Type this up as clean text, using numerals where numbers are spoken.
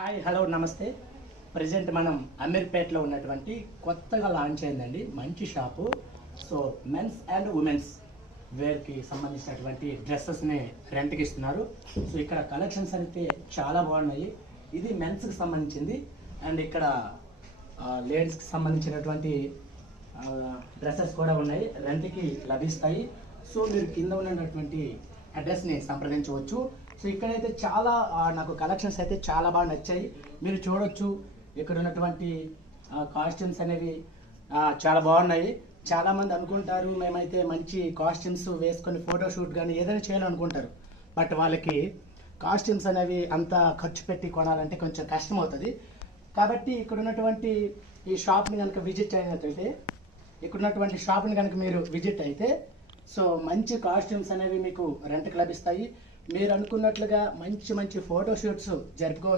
Hi hello నమస్తే. Present మనం అమీర్పేటలో ఉన్నటువంటి కొత్తగా లాంచ్ అయిందండి మంచి shop. So men's and women's వేర్కి సంబంధించినటువంటి డ్రెస్సెస్ని రెంట్కి ఇస్తున్నారు. సో ఇక్కడ కలెక్షన్స్ అయితే చాలా బాగున్నాయి. ఇది మెన్స్కి సంబంధించింది అండ్ ఇక్కడ లేడీస్కి సంబంధించినటువంటి డ్రెస్సెస్ కూడా ఉన్నాయి, రెంట్కి లభిస్తాయి. సో మీరు కింద ఉన్నటువంటి అడ్రస్ని సంప్రదించవచ్చు. సో ఇక్కడైతే చాలా నాకు కలెక్షన్స్ అయితే చాలా బాగా నచ్చాయి. మీరు చూడొచ్చు ఇక్కడ ఉన్నటువంటి కాస్ట్యూమ్స్ అనేవి చాలా బాగున్నాయి. చాలామంది అనుకుంటారు మేమైతే మంచి కాస్ట్యూమ్స్ వేసుకొని ఫోటోషూట్ కానీ ఏదైనా చేయాలనుకుంటారు, బట్ వాళ్ళకి కాస్ట్యూమ్స్ అనేవి అంత ఖర్చు పెట్టి కొనాలంటే కొంచెం కష్టం అవుతుంది. కాబట్టి ఇక్కడ ఉన్నటువంటి ఈ షాప్ని కనుక విజిట్ అయినట్లయితే మీరు విజిట్ అయితే సో మంచి కాస్ట్యూమ్స్ అనేవి మీకు రెంట్కి లభిస్తాయి. మీరు అనుకున్నట్లుగా మంచి మంచి ఫోటోషూట్స్ జరుపుకోవచ్చు.